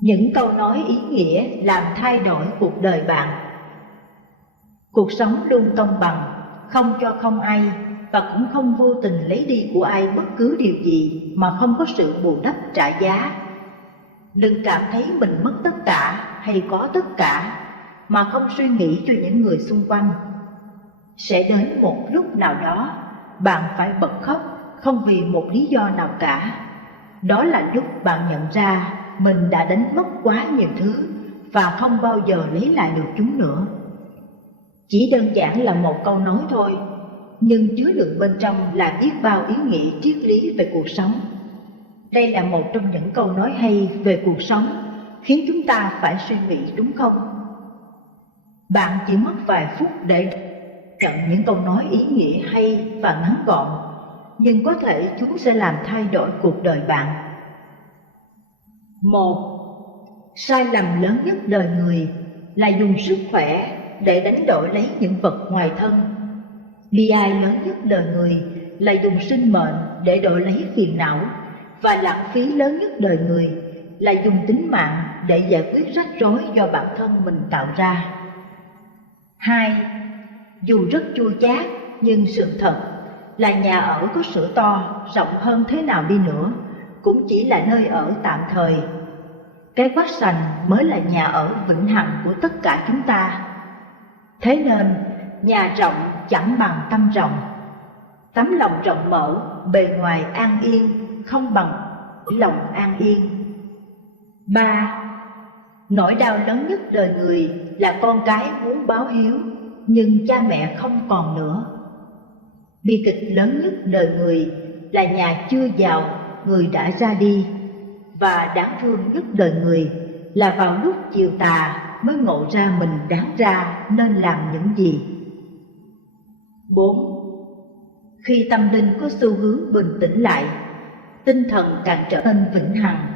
Những câu nói ý nghĩa làm thay đổi cuộc đời bạn. Cuộc sống luôn công bằng, không cho không ai và cũng không vô tình lấy đi của ai bất cứ điều gì mà không có sự bù đắp trả giá. Đừng cảm thấy mình mất tất cả hay có tất cả mà không suy nghĩ cho những người xung quanh. Sẽ đến một lúc nào đó bạn phải bật khóc không vì một lý do nào cả. Đó là lúc bạn nhận ra mình đã đánh mất quá nhiều thứ và không bao giờ lấy lại được chúng nữa. Chỉ đơn giản là một câu nói thôi, nhưng chứa đựng bên trong là biết bao ý nghĩa triết lý về cuộc sống. Đây là một trong những câu nói hay về cuộc sống, khiến chúng ta phải suy nghĩ, đúng không? Bạn chỉ mất vài phút để nhận những câu nói ý nghĩa hay và ngắn gọn, nhưng có thể chúng sẽ làm thay đổi cuộc đời bạn. 1. Sai lầm lớn nhất đời người là dùng sức khỏe để đánh đổi lấy những vật ngoài thân. Bi ai lớn nhất đời người là dùng sinh mệnh để đổi lấy phiền não, và lãng phí lớn nhất đời người là dùng tính mạng để giải quyết rắc rối do bản thân mình tạo ra. 2. Dù rất chua chát, nhưng sự thật là nhà ở có sữa to, rộng hơn thế nào đi nữa cũng chỉ là nơi ở tạm thời. Cái vách sành mới là nhà ở vĩnh hằng của tất cả chúng ta. Thế nên, nhà rộng chẳng bằng tâm rộng. Tấm lòng rộng mở, bề ngoài an yên, không bằng lòng an yên. 3. Nỗi đau lớn nhất đời người là con cái muốn báo hiếu, nhưng cha mẹ không còn nữa. Bi kịch lớn nhất đời người là nhà chưa giàu, người đã ra đi. Và đáng thương nhất đời người là vào lúc chiều tà mới ngộ ra mình đáng ra nên làm những gì. 4. Khi tâm linh có xu hướng bình tĩnh lại, tinh thần càng trở nên vĩnh hằng.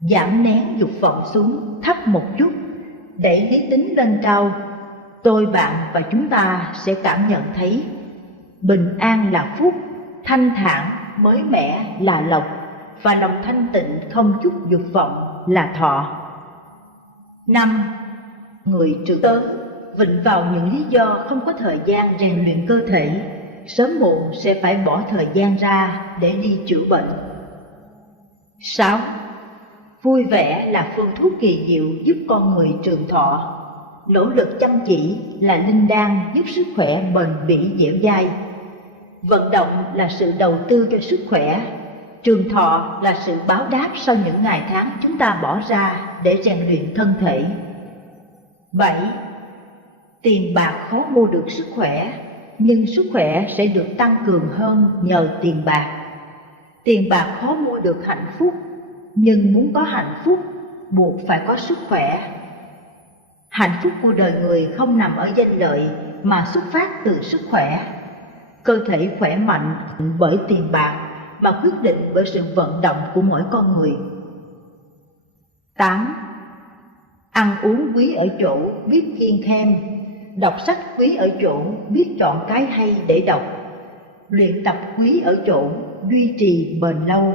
Giảm nén dục vọng xuống thấp một chút, đẩy lý tính lên cao, tôi, bạn và chúng ta sẽ cảm nhận thấy bình an là phúc, thanh thản mới mẻ là lộc, và lòng thanh tịnh không chút dục vọng là thọ. 5. Người trưởng tớ vịnh vào những lý do không có thời gian rèn luyện cơ thể, sớm muộn sẽ phải bỏ thời gian ra để đi chữa bệnh. 6. Vui vẻ là phương thuốc kỳ diệu giúp con người trường thọ. Nỗ lực chăm chỉ là linh đan giúp sức khỏe bền bỉ dẻo dai. Vận động là sự đầu tư cho sức khỏe. Trường thọ là sự báo đáp sau những ngày tháng chúng ta bỏ ra để rèn luyện thân thể. 7. Tiền bạc khó mua được sức khỏe, nhưng sức khỏe sẽ được tăng cường hơn nhờ tiền bạc. Tiền bạc khó mua được hạnh phúc, nhưng muốn có hạnh phúc buộc phải có sức khỏe. Hạnh phúc của đời người không nằm ở danh lợi mà xuất phát từ sức khỏe. Cơ thể khỏe mạnh bởi tiền bạc mà quyết định bởi sự vận động của mỗi con người. 8. Ăn uống quý ở chỗ biết kiêng khem, đọc sách quý ở chỗ biết chọn cái hay để đọc, luyện tập quý ở chỗ duy trì bền lâu.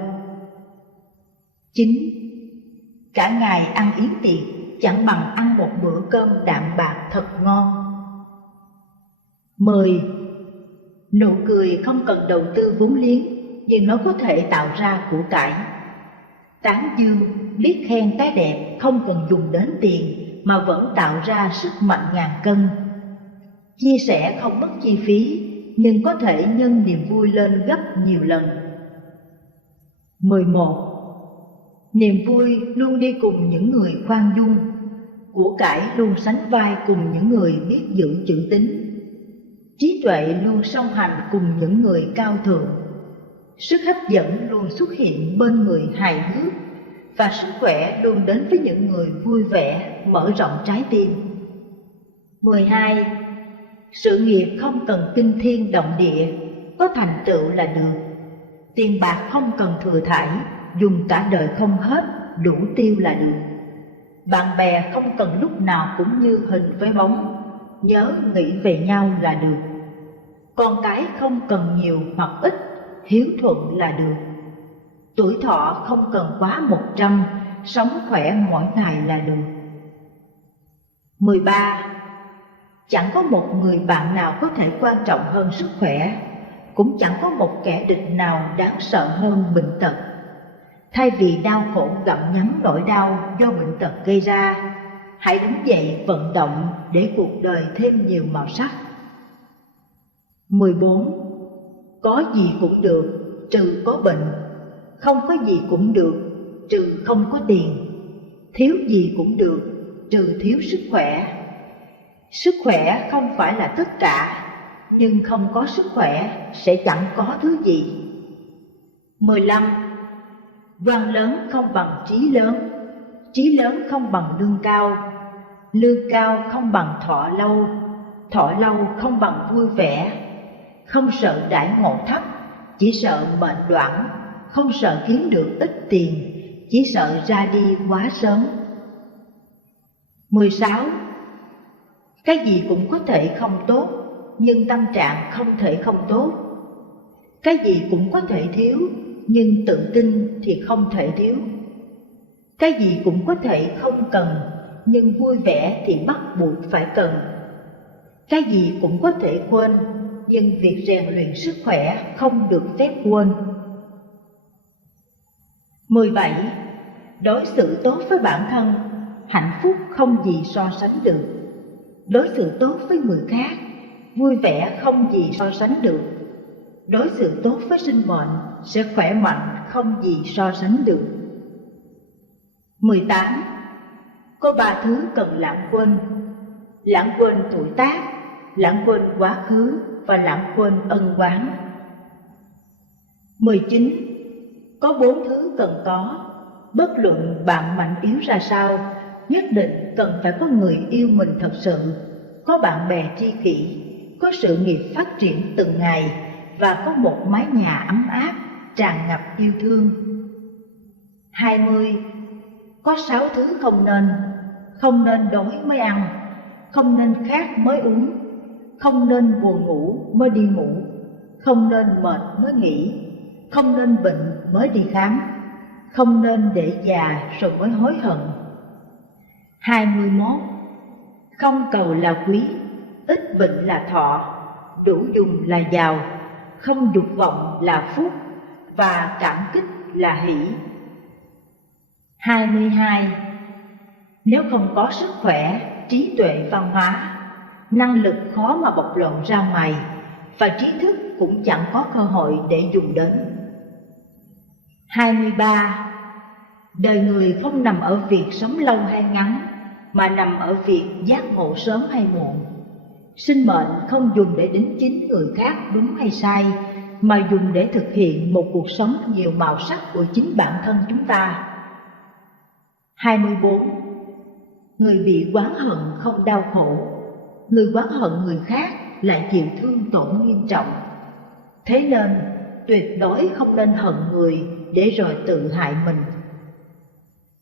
9. Cả ngày ăn yến tiệc chẳng bằng ăn một bữa cơm đạm bạc thật ngon. 10. Nụ cười không cần đầu tư vốn liếng, nhưng nó có thể tạo ra của cải. Tán dương, biết khen cái đẹp không cần dùng đến tiền mà vẫn tạo ra sức mạnh ngàn cân. Chia sẻ không mất chi phí, nhưng có thể nhân niềm vui lên gấp nhiều lần. 11. Niềm vui luôn đi cùng những người khoan dung, của cải luôn sánh vai cùng những người biết giữ chữ tín. Trí tuệ luôn song hành cùng những người cao thượng. Sức hấp dẫn luôn xuất hiện bên người hài hước, và sức khỏe luôn đến với những người vui vẻ, mở rộng trái tim. 12. Sự nghiệp không cần kinh thiên động địa, có thành tựu là được. Tiền bạc không cần thừa thãi, dùng cả đời không hết, đủ tiêu là được. Bạn bè không cần lúc nào cũng như hình với bóng, nhớ nghĩ về nhau là được. Con cái không cần nhiều hoặc ít, hiếu thuận là được. Tuổi thọ không cần quá 100, sống khỏe mỗi ngày là được. 13. Chẳng có một người bạn nào có thể quan trọng hơn sức khỏe, cũng chẳng có một kẻ địch nào đáng sợ hơn bệnh tật. Thay vì đau khổ gặm nhấm nỗi đau do bệnh tật gây ra, hãy đứng dậy vận động để cuộc đời thêm nhiều màu sắc. 14. Có gì cũng được trừ có bệnh, không có gì cũng được trừ không có tiền, thiếu gì cũng được trừ thiếu sức khỏe. Sức khỏe không phải là tất cả, nhưng không có sức khỏe sẽ chẳng có thứ gì. 15. Quan lớn không bằng trí lớn không bằng lương cao không bằng thọ lâu không bằng vui vẻ. Không sợ đãi ngộ thấp, chỉ sợ mệnh đoạn, không sợ kiếm được ít tiền, chỉ sợ ra đi quá sớm. 16. Cái gì cũng có thể không tốt, nhưng tâm trạng không thể không tốt. Cái gì cũng có thể thiếu, nhưng tự tin thì không thể thiếu. Cái gì cũng có thể không cần, nhưng vui vẻ thì bắt buộc phải cần. Cái gì cũng có thể quên, nhưng việc rèn luyện sức khỏe không được phép quên. 17. Đối xử tốt với bản thân, hạnh phúc không gì so sánh được. Đối xử tốt với người khác, vui vẻ không gì so sánh được. Đối xử tốt với sinh mệnh sẽ khỏe mạnh không gì so sánh được. 18. Có 3 thứ cần lãng quên tuổi tác, lãng quên quá khứ và lãng quên ân oán. 19. Có 4 thứ cần có, bất luận bạn mạnh yếu ra sao, nhất định cần phải có người yêu mình thật sự, có bạn bè tri kỷ, có sự nghiệp phát triển từng ngày và có một mái nhà ấm áp, tràn ngập yêu thương. 20. Có 6 thứ không nên đói mới ăn, không nên khát mới uống, không nên buồn ngủ mới đi ngủ, không nên mệt mới nghỉ, không nên bệnh mới đi khám, không nên để già rồi mới hối hận. 21. Không cầu là quý, ít bệnh là thọ, đủ dùng là giàu, không dục vọng là phúc, và cảm kích là hỷ. 22. Nếu không có sức khỏe, trí tuệ văn hóa, năng lực khó mà bộc lộ ra ngoài, và trí thức cũng chẳng có cơ hội để dùng đến. 23. Đời người không nằm ở việc sống lâu hay ngắn, mà nằm ở việc giác ngộ sớm hay muộn. Sinh mệnh không dùng để đính chính người khác đúng hay sai, mà dùng để thực hiện một cuộc sống nhiều màu sắc của chính bản thân chúng ta. 24. Người bị oán hận không đau khổ, người oán hận người khác lại chịu thương tổn nghiêm trọng. Thế nên tuyệt đối không nên hận người để rồi tự hại mình.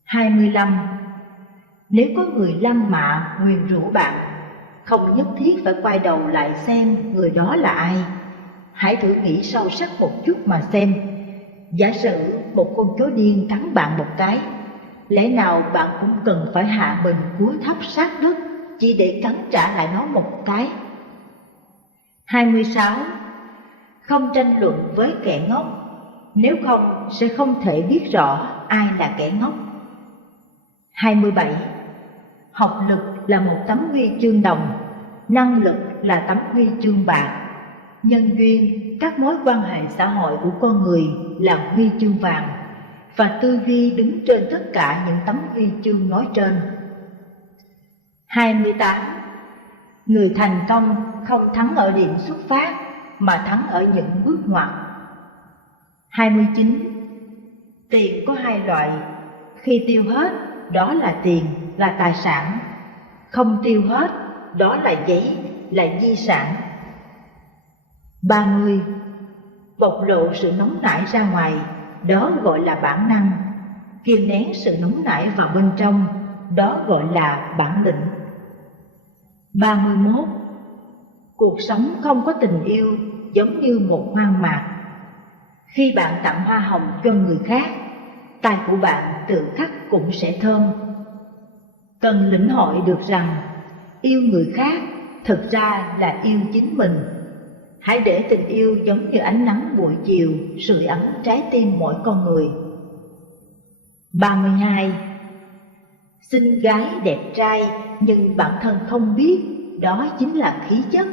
25. Nếu có người lăng mạ nguyền rủa bạn, không nhất thiết phải quay đầu lại xem người đó là ai. Hãy thử nghĩ sâu sắc một chút mà xem. Giả sử một con chó điên cắn bạn một cái, lẽ nào bạn cũng cần phải hạ mình cúi thấp sát đất chỉ để cắn trả lại nó một cái? 26. Không tranh luận với kẻ ngốc, nếu không sẽ không thể biết rõ ai là kẻ ngốc. 27. Học lực là một tấm huy chương đồng, năng lực là tấm huy chương bạc, nhân duyên, các mối quan hệ xã hội của con người là huy chương vàng, và tư duy đứng trên tất cả những tấm huy chương nói trên. 28. Người thành công không thắng ở điểm xuất phát, mà thắng ở những bước ngoặt. 29. Tiền có 2 loại, khi tiêu hết, đó là tiền, là tài sản. Không tiêu hết, đó là giấy, là di sản. 30. Bộc lộ sự nóng nảy ra ngoài, đó gọi là bản năng. Kìm nén sự nóng nảy vào bên trong, đó gọi là bản lĩnh. 31. Cuộc sống không có tình yêu giống như một hoang mạc. Khi bạn tặng hoa hồng cho người khác, tay của bạn tự khắc cũng sẽ thơm. Cần lĩnh hội được rằng yêu người khác thực ra là yêu chính mình. Hãy để tình yêu giống như ánh nắng buổi chiều sưởi ấm trái tim mỗi con người. 32. Xinh gái đẹp trai nhưng bản thân không biết, đó chính là khí chất.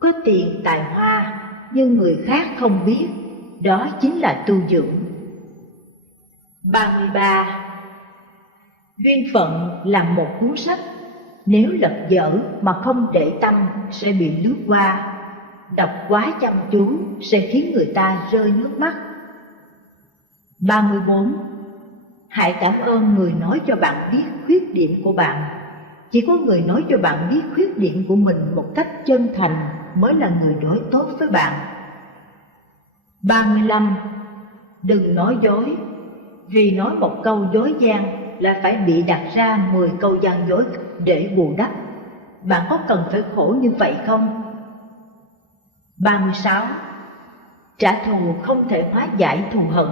Có tiền tài hoa nhưng người khác không biết, đó chính là tu dưỡng. 33. Duyên phận là một cuốn sách, nếu lật dở mà không để tâm sẽ bị lướt qua. Đọc quá chăm chú sẽ khiến người ta rơi nước mắt. 34. Hãy cảm ơn người nói cho bạn biết khuyết điểm của bạn. Chỉ có người nói cho bạn biết khuyết điểm của mình một cách chân thành mới là người đối tốt với bạn. 35. Đừng nói dối, vì nói một câu dối gian là phải bị đặt ra 10 câu gian dối để bù đắp. Bạn có cần phải khổ như vậy không? 36. Trả thù không thể hóa giải thù hận,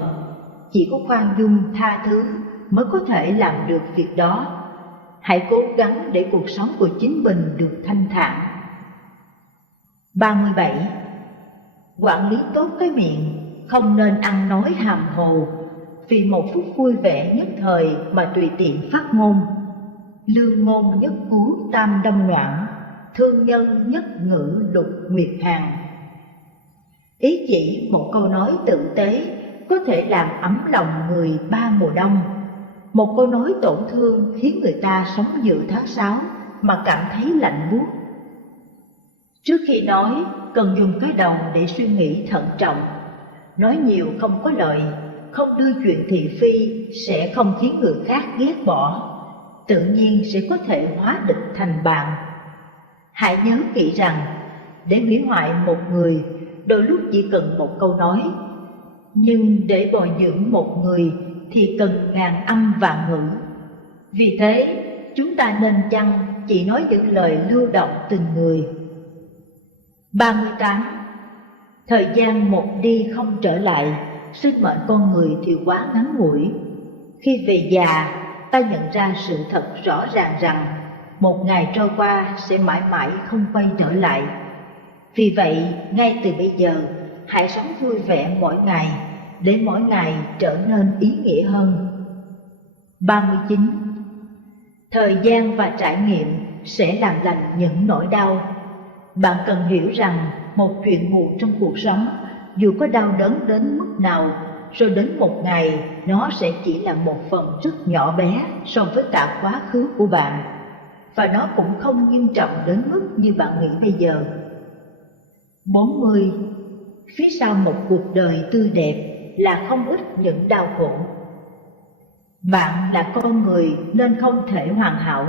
chỉ có khoan dung tha thứ mới có thể làm được việc đó. Hãy cố gắng để cuộc sống của chính mình được thanh thản. 37. Quản lý tốt cái miệng, không nên ăn nói hàm hồ, vì một phút vui vẻ nhất thời mà tùy tiện phát ngôn. Lương ngôn nhất cú tam đâm noãn, thương nhân nhất ngữ lục nguyệt hàng. Ý chỉ một câu nói tử tế có thể làm ấm lòng người 3 mùa đông. Một câu nói tổn thương khiến người ta sống dự tháng 6 mà cảm thấy lạnh buốt. Trước khi nói, cần dùng cái đầu để suy nghĩ thận trọng. Nói nhiều không có lợi, không đưa chuyện thị phi sẽ không khiến người khác ghét bỏ, tự nhiên sẽ có thể hóa địch thành bạn. Hãy nhớ kỹ rằng, để hủy hoại một người, đôi lúc chỉ cần một câu nói, nhưng để bồi dưỡng một người thì cần ngàn âm vạn ngữ. Vì thế, chúng ta nên chăng chỉ nói những lời lưu động tình người. 38. Thời gian một đi không trở lại, sinh mệnh con người thì quá ngắn ngủi. Khi về già, ta nhận ra sự thật rõ ràng rằng một ngày trôi qua sẽ mãi mãi không quay trở lại. Vì vậy, ngay từ bây giờ, hãy sống vui vẻ mỗi ngày, để mỗi ngày trở nên ý nghĩa hơn. 39. Thời gian và trải nghiệm sẽ làm lành những nỗi đau. Bạn cần hiểu rằng một chuyện buồn trong cuộc sống, dù có đau đớn đến mức nào, rồi đến một ngày nó sẽ chỉ là một phần rất nhỏ bé so với cả quá khứ của bạn, và nó cũng không nghiêm trọng đến mức như bạn nghĩ bây giờ. 40. Phía sau một cuộc đời tươi đẹp là không ít những đau khổ. Bạn là con người nên không thể hoàn hảo,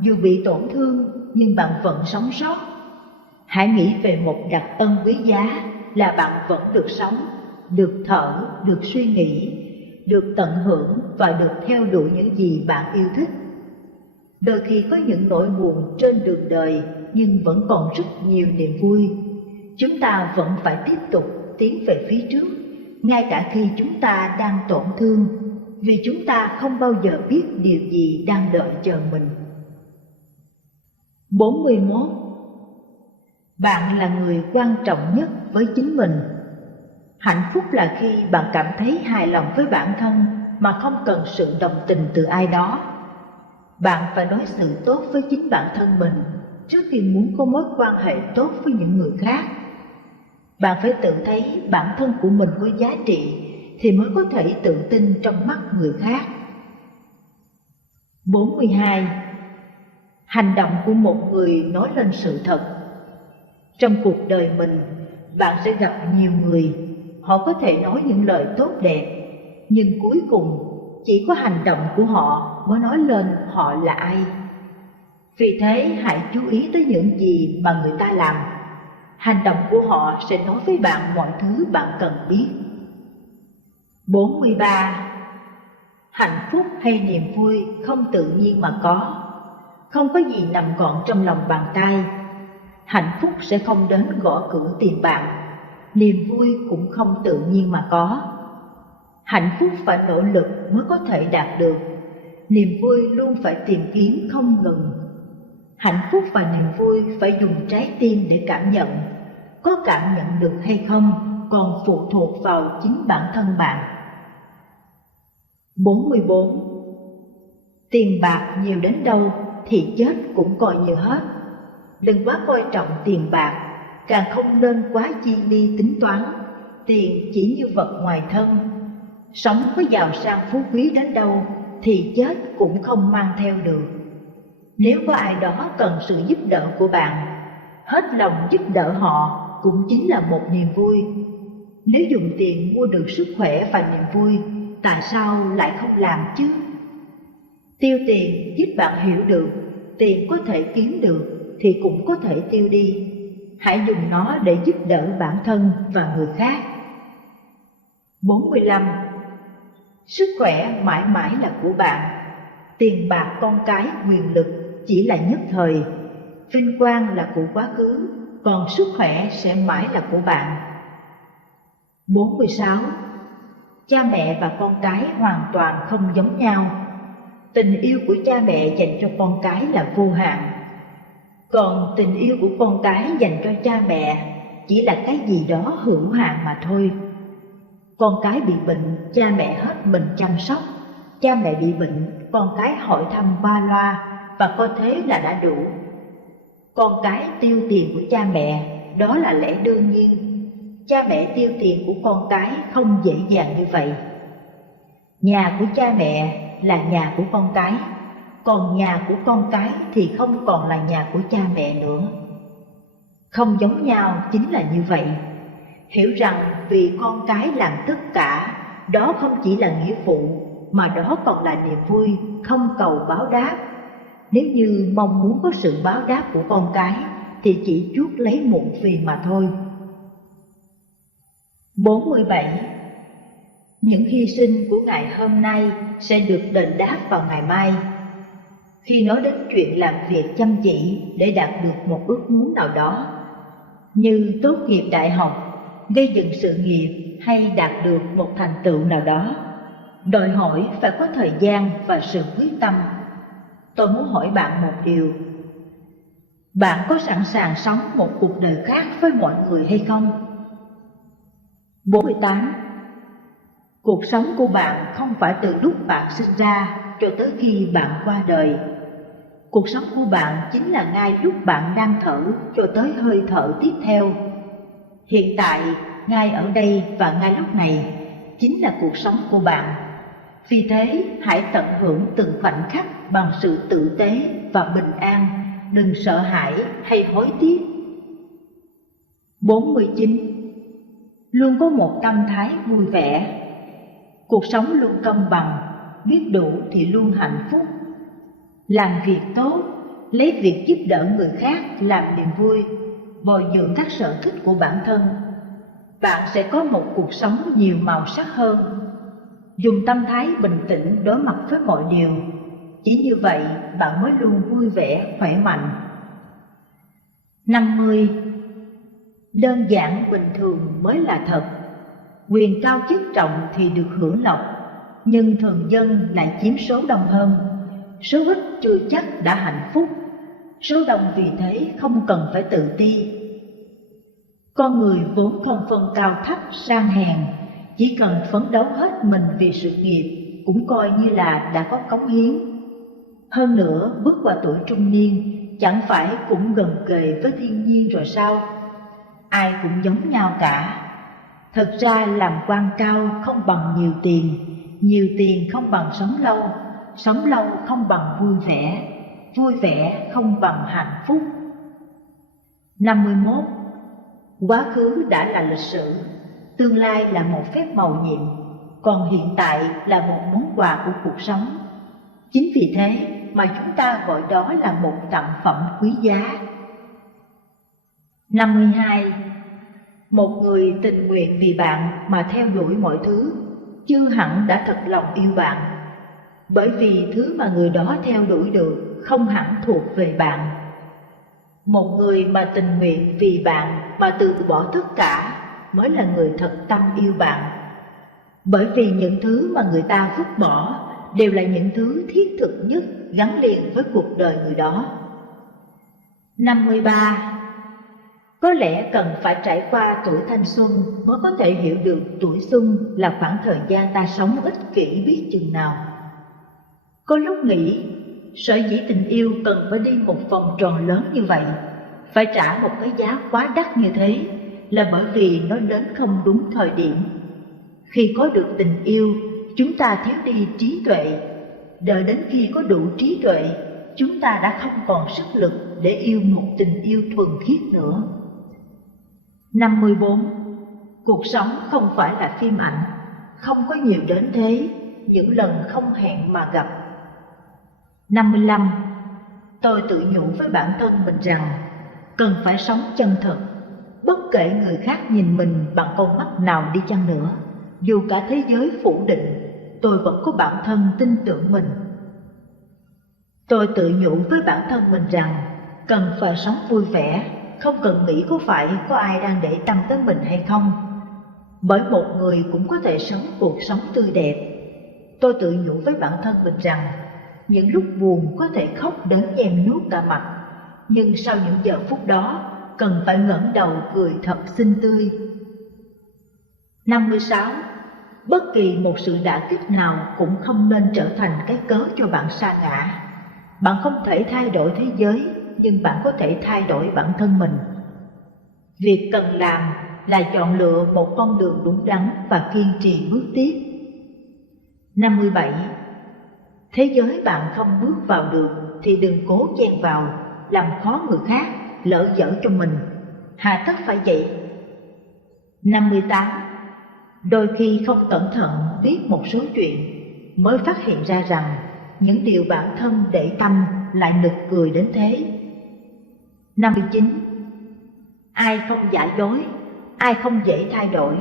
dù bị tổn thương nhưng bạn vẫn sống sót. Hãy nghĩ về một đặc ân quý giá là bạn vẫn được sống, được thở, được suy nghĩ, được tận hưởng và được theo đuổi những gì bạn yêu thích. Đôi khi có những nỗi buồn trên đường đời nhưng vẫn còn rất nhiều niềm vui. Chúng ta vẫn phải tiếp tục tiến về phía trước, ngay cả khi chúng ta đang tổn thương, vì chúng ta không bao giờ biết điều gì đang đợi chờ mình. 41. Bạn là người quan trọng nhất với chính mình. Hạnh phúc là khi bạn cảm thấy hài lòng với bản thân mà không cần sự đồng tình từ ai đó. Bạn phải đối xử tốt với chính bản thân mình trước khi muốn có mối quan hệ tốt với những người khác. Bạn phải tự thấy bản thân của mình có giá trị thì mới có thể tự tin trong mắt người khác. 42. Hành động của một người nói lên sự thật. Trong cuộc đời mình, bạn sẽ gặp nhiều người, họ có thể nói những lời tốt đẹp, nhưng cuối cùng chỉ có hành động của họ mới nói lên họ là ai. Vì thế hãy chú ý tới những gì mà người ta làm. Hành động của họ sẽ nói với bạn mọi thứ bạn cần biết. 43. Hạnh phúc hay niềm vui không tự nhiên mà có. Không có gì nằm gọn trong lòng bàn tay. Hạnh phúc sẽ không đến gõ cửa tìm bạn. Niềm vui cũng không tự nhiên mà có. Hạnh phúc phải nỗ lực mới có thể đạt được. Niềm vui luôn phải tìm kiếm không ngừng. Hạnh phúc và niềm vui phải dùng trái tim để cảm nhận. Có cảm nhận được hay không còn phụ thuộc vào chính bản thân bạn. 44. Tiền bạc nhiều đến đâu thì chết cũng coi như hết. Đừng quá coi trọng tiền bạc, càng không nên quá chi ly tính toán. Tiền chỉ như vật ngoài thân. Sống có giàu sang phú quý đến đâu thì chết cũng không mang theo được. Nếu có ai đó cần sự giúp đỡ của bạn, hết lòng giúp đỡ họ cũng chính là một niềm vui. Nếu dùng tiền mua được sức khỏe và niềm vui, tại sao lại không làm chứ? Tiêu tiền giúp bạn hiểu được tiền có thể kiếm được thì cũng có thể tiêu đi. Hãy dùng nó để giúp đỡ bản thân và người khác. 45. Sức khỏe mãi mãi là của bạn. Tiền bạc, con cái, quyền lực chỉ là nhất thời. Vinh quang là của quá khứ, còn sức khỏe sẽ mãi là của bạn. 46. Cha mẹ và con cái hoàn toàn không giống nhau. Tình yêu của cha mẹ dành cho con cái là vô hạn, còn tình yêu của con cái dành cho cha mẹ chỉ là cái gì đó hữu hạn mà thôi. Con cái bị bệnh, cha mẹ hết mình chăm sóc. Cha mẹ bị bệnh, con cái hỏi thăm qua loa và coi thế là đã đủ. Con cái tiêu tiền của cha mẹ, đó là lẽ đương nhiên. Cha mẹ tiêu tiền của con cái không dễ dàng như vậy. Nhà của cha mẹ là nhà của con cái, còn nhà của con cái thì không còn là nhà của cha mẹ nữa. Không giống nhau chính là như vậy. Hiểu rằng vì con cái làm tất cả, đó không chỉ là nghĩa vụ, mà đó còn là niềm vui, không cầu báo đáp. Nếu như mong muốn có sự báo đáp của con cái, thì chỉ chuốc lấy muộn phiền mà thôi. 47. Những hy sinh của ngày hôm nay sẽ được đền đáp vào ngày mai. Khi nói đến chuyện làm việc chăm chỉ để đạt được một ước muốn nào đó, như tốt nghiệp đại học, gây dựng sự nghiệp hay đạt được một thành tựu nào đó, đòi hỏi phải có thời gian và sự quyết tâm. Tôi muốn hỏi bạn một điều: bạn có sẵn sàng sống một cuộc đời khác với mọi người hay không? 48. Cuộc sống của bạn không phải từ lúc bạn sinh ra cho tới khi bạn qua đời. Cuộc sống của bạn chính là ngay lúc bạn đang thở cho tới hơi thở tiếp theo. Hiện tại, ngay ở đây và ngay lúc này chính là cuộc sống của bạn. Vì thế, hãy tận hưởng từng khoảnh khắc bằng sự tử tế và bình an, đừng sợ hãi hay hối tiếc. 49. Luôn có một tâm thái vui vẻ. Cuộc sống luôn công bằng, biết đủ thì luôn hạnh phúc. Làm việc tốt, lấy việc giúp đỡ người khác làm niềm vui, bồi dưỡng các sở thích của bản thân. Bạn sẽ có một cuộc sống nhiều màu sắc hơn. Dùng tâm thái bình tĩnh đối mặt với mọi điều. Chỉ như vậy bạn mới luôn vui vẻ, khỏe mạnh. 50. Đơn giản bình thường mới là thật. Quyền cao chức trọng thì được hưởng lộc, nhưng thường dân lại chiếm số đông hơn. Số ít chưa chắc đã hạnh phúc, số đông vì thế không cần phải tự ti. Con người vốn không phân cao thấp sang hèn, chỉ cần phấn đấu hết mình vì sự nghiệp cũng coi như là đã có cống hiến. Hơn nữa, bước qua tuổi trung niên chẳng phải cũng gần kề với thiên nhiên rồi sao? Ai cũng giống nhau cả. Thật ra làm quan cao không bằng nhiều tiền không bằng sống lâu không bằng vui vẻ không bằng hạnh phúc. 51. Quá khứ đã là lịch sử, tương lai là một phép màu nhiệm, còn hiện tại là một món quà của cuộc sống. Chính vì thế mà chúng ta gọi đó là một tặng phẩm quý giá. 52. Một người tình nguyện vì bạn mà theo đuổi mọi thứ, chưa hẳn đã thật lòng yêu bạn, bởi vì thứ mà người đó theo đuổi được không hẳn thuộc về bạn. Một người mà tình nguyện vì bạn mà từ bỏ tất cả mới là người thật tâm yêu bạn. bởi vì những thứ mà người ta vứt bỏ đều là những thứ thiết thực nhất gắn liền với cuộc đời người đó. 53. Có lẽ cần phải trải qua tuổi thanh xuân mới có thể hiểu được tuổi xuân là khoảng thời gian ta sống ích kỷ biết chừng nào. Có lúc nghĩ, sở dĩ tình yêu cần phải đi một vòng tròn lớn như vậy, phải trả một cái giá quá đắt như thế, là bởi vì nó đến không đúng thời điểm. Khi có được tình yêu, chúng ta thiếu đi trí tuệ. Đợi đến khi có đủ trí tuệ, chúng ta đã không còn sức lực để yêu một tình yêu thuần khiết nữa. 54. Cuộc sống không phải là phim ảnh, không có nhiều đến thế, những lần không hẹn mà gặp. 55. Tôi tự nhủ với bản thân mình rằng cần phải sống chân thật, bất kể người khác nhìn mình bằng con mắt nào đi chăng nữa. Dù cả thế giới phủ định, tôi vẫn có bản thân tin tưởng mình. Tôi tự nhủ với bản thân mình rằng cần phải sống vui vẻ, không cần nghĩ có phải có ai đang để tâm tới mình hay không. Bởi một người cũng có thể sống cuộc sống tươi đẹp. Tôi tự nhủ với bản thân mình rằng những lúc buồn có thể khóc đến nhem nhuốc cả mặt, nhưng sau những giờ phút đó cần phải ngẩng đầu cười thật xinh tươi. 56. Bất kỳ một sự đả kích nào cũng không nên trở thành cái cớ cho bạn sa ngã. Bạn không thể thay đổi thế giới, nhưng bạn có thể thay đổi bản thân mình. Việc cần làm là chọn lựa một con đường đúng đắn và kiên trì bước tiếp. 57. Thế giới bạn không bước vào được thì đừng cố chen vào, làm khó người khác, lỡ dở cho mình. Hà tất phải vậy. 58. Đôi khi không cẩn thận biết một số chuyện, mới phát hiện ra rằng những điều bản thân để tâm lại nực cười đến thế. 59. Ai không giả dối, ai không dễ thay đổi,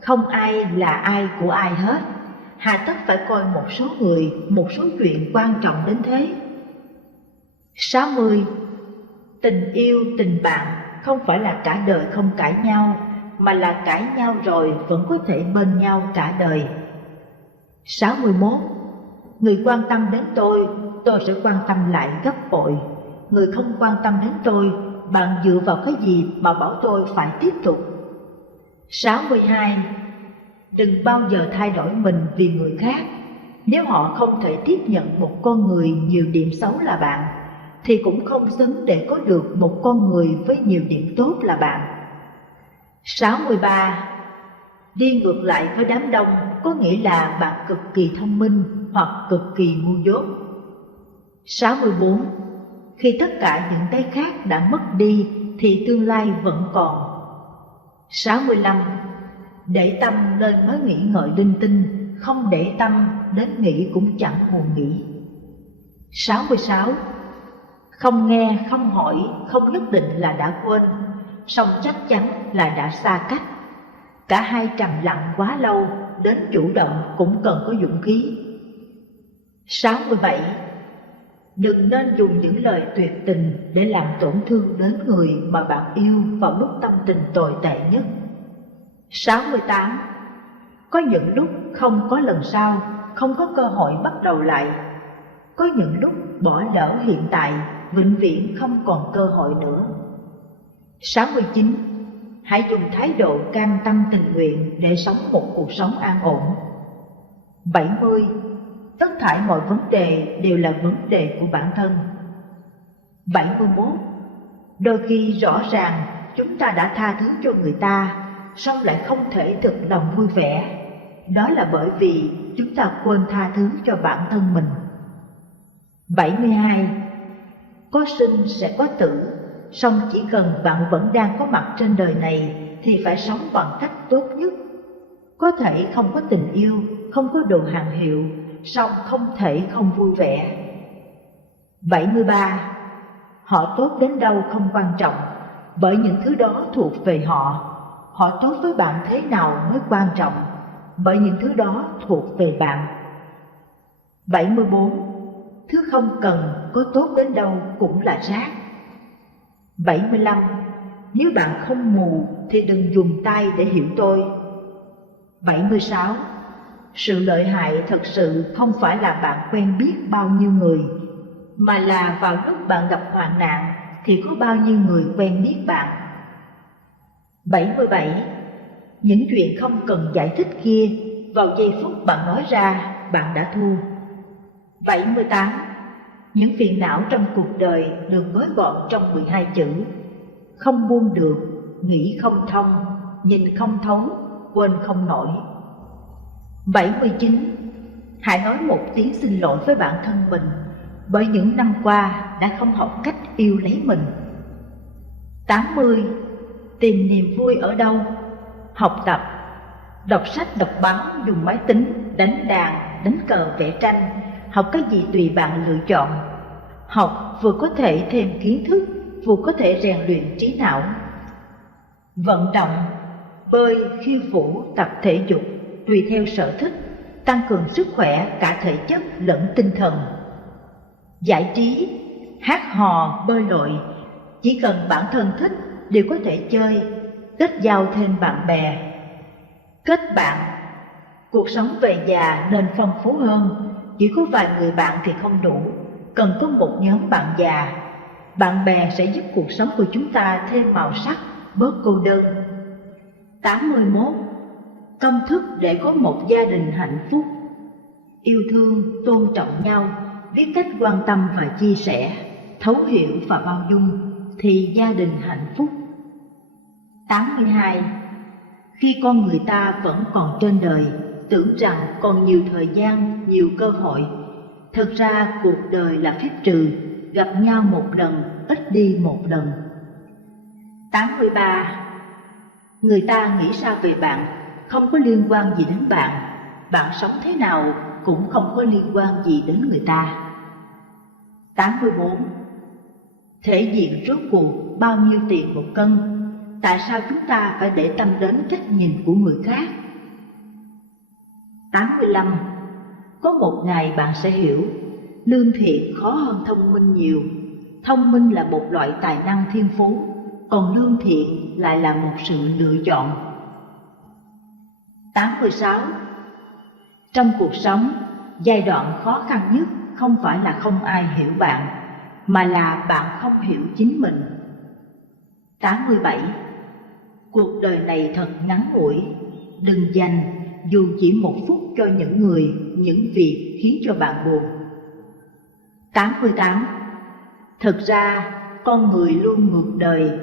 không ai là ai của ai hết. Hà tất phải coi một số người, một số chuyện quan trọng đến thế. 60. Tình yêu, tình bạn không phải là cả đời không cãi nhau, mà là cãi nhau rồi vẫn có thể bên nhau cả đời. 61. Người quan tâm đến tôi sẽ quan tâm lại gấp bội. Người không quan tâm đến tôi, bạn dựa vào cái gì mà bảo tôi phải tiếp tục? 62. Đừng bao giờ thay đổi mình vì người khác. Nếu họ không thể tiếp nhận một con người nhiều điểm xấu là bạn, thì cũng không xứng để có được một con người với nhiều điểm tốt là bạn. 63. Đi ngược lại với đám đông có nghĩa là bạn cực kỳ thông minh hoặc cực kỳ ngu dốt. 64. Khi tất cả những cái khác đã mất đi thì tương lai vẫn còn. 65. Để tâm nên mới nghĩ ngợi linh tinh, không để tâm đến nghĩ cũng chẳng buồn nghĩ. 66. Không nghe, không hỏi, không nhất định là đã quên, song chắc chắn là đã xa cách. Cả hai trầm lặng quá lâu, đến chủ động cũng cần có dũng khí. 67. Đừng nên dùng những lời tuyệt tình để làm tổn thương đến người mà bạn yêu vào lúc tâm tình tồi tệ nhất. 68. Có những lúc không có lần sau, không có cơ hội bắt đầu lại. Có những lúc bỏ lỡ hiện tại, vĩnh viễn không còn cơ hội nữa. 69. Hãy dùng thái độ cam tâm tình nguyện để sống một cuộc sống an ổn. 70. Tất thảy mọi vấn đề đều là vấn đề của bản thân. 71. Đôi khi rõ ràng chúng ta đã tha thứ cho người ta, song lại không thể thực lòng vui vẻ. Đó là bởi vì chúng ta quên tha thứ cho bản thân mình. 72. Có sinh sẽ có tử, song chỉ cần bạn vẫn đang có mặt trên đời này thì phải sống bằng cách tốt nhất. Có thể không có tình yêu, không có đồ hàng hiệu, song không thể không vui vẻ. 73. Họ tốt đến đâu không quan trọng, bởi những thứ đó thuộc về họ. Họ tốt với bạn thế nào mới quan trọng, bởi những thứ đó thuộc về bạn. 74. Thứ không cần có tốt đến đâu cũng là rác. 75. Nếu bạn không mù thì đừng dùng tay để hiểu tôi. 76. Sự lợi hại thật sự không phải là bạn quen biết bao nhiêu người, mà là vào lúc bạn gặp hoạn nạn thì có bao nhiêu người quen biết bạn. 77. Những chuyện không cần giải thích kia, vào giây phút bạn nói ra, bạn đã thua. 78. Những phiền não trong cuộc đời được gói gọn trong 12 chữ: không buông được, nghĩ không thông, nhìn không thấu, quên không nổi. 79. Hãy nói một tiếng xin lỗi với bản thân mình, bởi những năm qua đã không học cách yêu lấy mình. 80. Tìm niềm vui ở đâu? Học tập, đọc sách, đọc báo, dùng máy tính, đánh đàn, đánh cờ, vẽ tranh, học cái gì tùy bạn lựa chọn. Học vừa có thể thêm kiến thức, vừa có thể rèn luyện trí não. Vận động, bơi, khiêu vũ, tập thể dục, tùy theo sở thích, tăng cường sức khỏe cả thể chất lẫn tinh thần. Giải trí, hát hò, bơi lội, chỉ cần bản thân thích đều có thể chơi, kết giao thêm bạn bè. Kết bạn, cuộc sống về già nên phong phú hơn, chỉ có vài người bạn thì không đủ, cần có một nhóm bạn già. Bạn bè sẽ giúp cuộc sống của chúng ta thêm màu sắc, bớt cô đơn. 81. Công thức để có một gia đình hạnh phúc: yêu thương, tôn trọng nhau, biết cách quan tâm và chia sẻ, thấu hiểu và bao dung thì gia đình hạnh phúc. 82. Khi con người ta vẫn còn trên đời, tưởng rằng còn nhiều thời gian, nhiều cơ hội, thực ra cuộc đời là phép trừ, gặp nhau một lần, ít đi một lần. 83. Người ta nghĩ sao về bạn không có liên quan gì đến bạn, bạn sống thế nào cũng không có liên quan gì đến người ta. 84. Thể diện rốt cuộc bao nhiêu tiền một cân? Tại sao chúng ta phải để tâm đến cách nhìn của người khác? 85. Có một ngày bạn sẽ hiểu, lương thiện khó hơn thông minh nhiều. Thông minh là một loại tài năng thiên phú, còn lương thiện lại là một sự lựa chọn. 86. Trong cuộc sống, giai đoạn khó khăn nhất không phải là không ai hiểu bạn, mà là bạn không hiểu chính mình. 87. Cuộc đời này thật ngắn ngủi, đừng dành dù chỉ một phút cho những người, những việc khiến cho bạn buồn. 88. Thực ra, con người luôn ngược đời,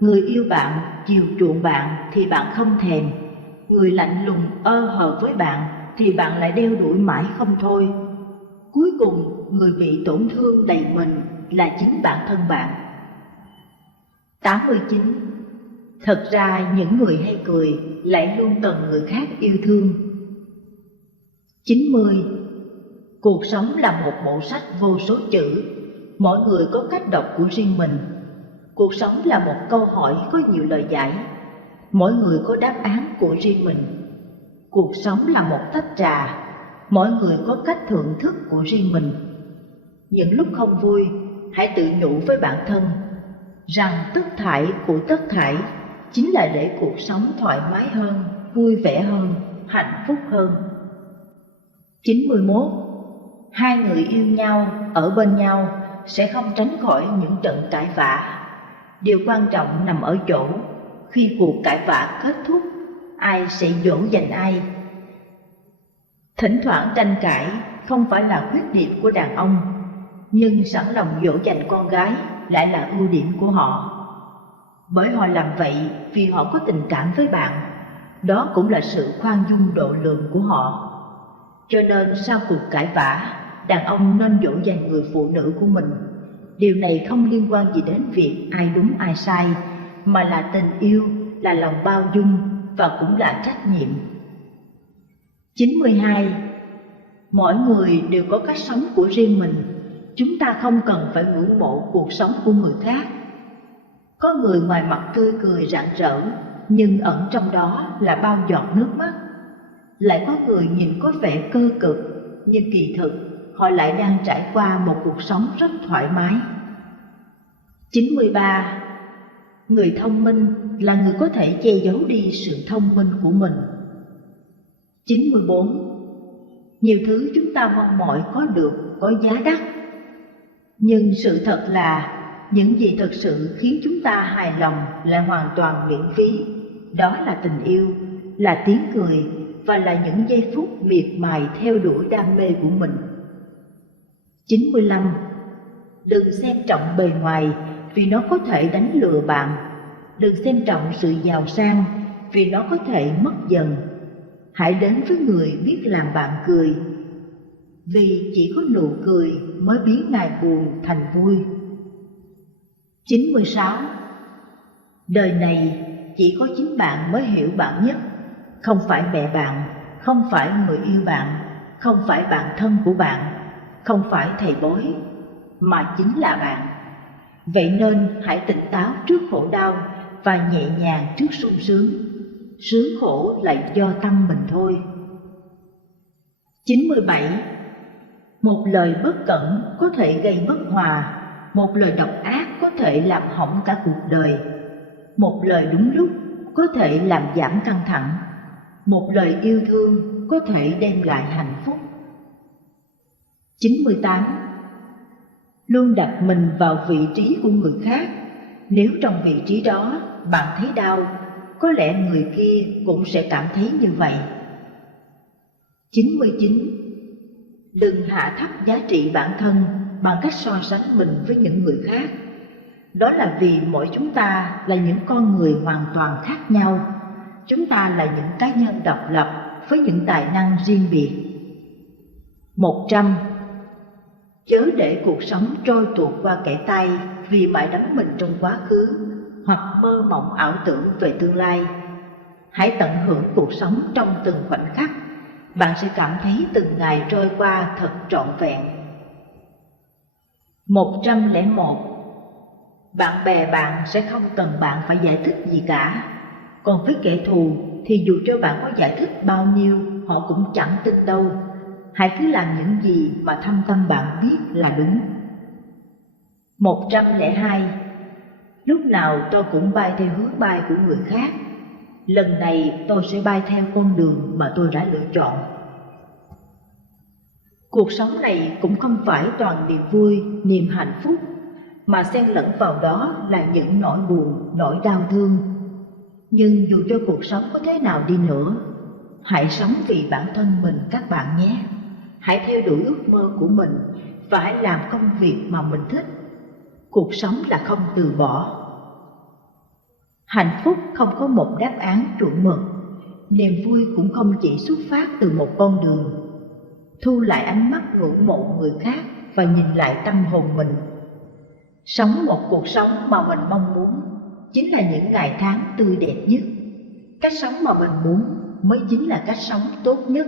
người yêu bạn, chiều chuộng bạn thì bạn không thèm, người lạnh lùng ơ hờ với bạn thì bạn lại đeo đuổi mãi không thôi. Cuối cùng, người bị tổn thương đầy mình là chính bản thân bạn. 89. Thật ra những người hay cười lại luôn cần người khác yêu thương. 90. Cuộc sống là một bộ sách vô số chữ, mỗi người có cách đọc của riêng mình. Cuộc sống là một câu hỏi có nhiều lời giải, mỗi người có đáp án của riêng mình. Cuộc sống là một tách trà, mỗi người có cách thưởng thức của riêng mình. Những lúc không vui, hãy tự nhủ với bản thân rằng tất thảy của tất thảy chính là để cuộc sống thoải mái hơn, vui vẻ hơn, hạnh phúc hơn. 91. Hai người yêu nhau, ở bên nhau sẽ không tránh khỏi những trận cãi vã. Điều quan trọng nằm ở chỗ, khi cuộc cãi vã kết thúc, ai sẽ dỗ dành ai. Thỉnh thoảng tranh cãi không phải là khuyết điểm của đàn ông, nhưng sẵn lòng dỗ dành con gái lại là ưu điểm của họ. Bởi họ làm vậy vì họ có tình cảm với bạn, đó cũng là sự khoan dung độ lượng của họ. Cho nên sau cuộc cãi vã, đàn ông nên dỗ dành người phụ nữ của mình. Điều này không liên quan gì đến việc ai đúng ai sai, mà là tình yêu, là lòng bao dung và cũng là trách nhiệm. 92. Mỗi người đều có cách sống của riêng mình, chúng ta không cần phải ngưỡng mộ cuộc sống của người khác. Có người ngoài mặt tươi cười rạng rỡ, nhưng ẩn trong đó là bao giọt nước mắt. Lại có người nhìn có vẻ cơ cực, nhưng kỳ thực họ lại đang trải qua một cuộc sống rất thoải mái. 93. Người thông minh là người có thể che giấu đi sự thông minh của mình. 94. Nhiều thứ chúng ta mong mỏi có được có giá đắt, nhưng sự thật là những gì thực sự khiến chúng ta hài lòng lại hoàn toàn miễn phí. Đó là tình yêu, là tiếng cười và là những giây phút miệt mài theo đuổi đam mê của mình. 95. Đừng xem trọng bề ngoài vì nó có thể đánh lừa bạn. Đừng xem trọng sự giàu sang vì nó có thể mất dần. Hãy đến với người biết làm bạn cười, vì chỉ có nụ cười mới biến ngày buồn thành vui. 96. Đời này chỉ có chính bạn mới hiểu bạn nhất. Không phải mẹ bạn, không phải người yêu bạn, không phải bạn thân của bạn, không phải thầy bói, mà chính là bạn. Vậy nên hãy tỉnh táo trước khổ đau và nhẹ nhàng trước sung sướng. Sướng khổ là do tâm mình thôi. 97. Một lời bất cẩn có thể gây bất hòa. Một lời độc ác có thể làm hỏng cả cuộc đời. Một lời đúng lúc có thể làm giảm căng thẳng. Một lời yêu thương có thể đem lại hạnh phúc. 98. Luôn đặt mình vào vị trí của người khác. Nếu trong vị trí đó bạn thấy đau, có lẽ người kia cũng sẽ cảm thấy như vậy. 99. Đừng hạ thấp giá trị bản thân bằng cách so sánh mình với những người khác. Đó là vì mỗi chúng ta là những con người hoàn toàn khác nhau. Chúng ta là những cá nhân độc lập với những tài năng riêng biệt. 100. Chớ để cuộc sống trôi tuột qua kẽ tay vì mãi đắm mình trong quá khứ hoặc mơ mộng ảo tưởng về tương lai. Hãy tận hưởng cuộc sống trong từng khoảnh khắc. Bạn sẽ cảm thấy từng ngày trôi qua thật trọn vẹn. 101. Bạn bè bạn sẽ không cần bạn phải giải thích gì cả. Còn với kẻ thù thì dù cho bạn có giải thích bao nhiêu, họ cũng chẳng tin đâu. Hãy cứ làm những gì mà thâm tâm bạn biết là đúng. 102. Lúc nào tôi cũng bay theo hướng bay của người khác. Lần này tôi sẽ bay theo con đường mà tôi đã lựa chọn. Cuộc sống này cũng không phải toàn niềm vui, niềm hạnh phúc, mà xen lẫn vào đó là những nỗi buồn, nỗi đau thương. Nhưng dù cho cuộc sống có thế nào đi nữa, hãy sống vì bản thân mình các bạn nhé. Hãy theo đuổi ước mơ của mình và hãy làm công việc mà mình thích. Cuộc sống là không từ bỏ. Hạnh phúc không có một đáp án chuẩn mực. Niềm vui cũng không chỉ xuất phát từ một con đường. Thu lại ánh mắt ngưỡng mộ người khác và nhìn lại tâm hồn mình. Sống một cuộc sống mà mình mong muốn chính là những ngày tháng tươi đẹp nhất. Cách sống mà mình muốn mới chính là cách sống tốt nhất.